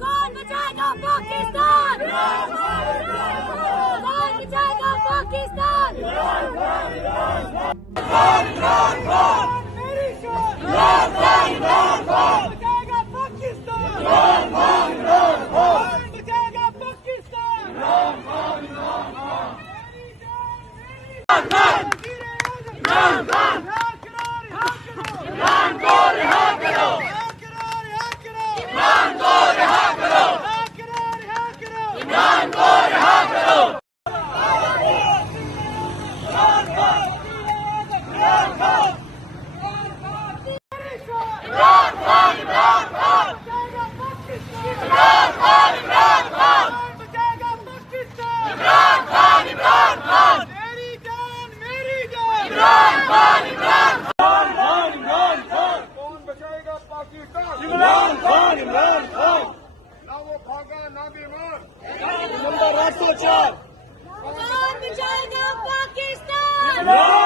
कौन बचाएगा पाकिस्तान? कौन बचाएगा पाकिस्तान? इमरान खान ना वो भागा ना बीमार नंबर 804 कौन बचाएगा पाकिस्तान?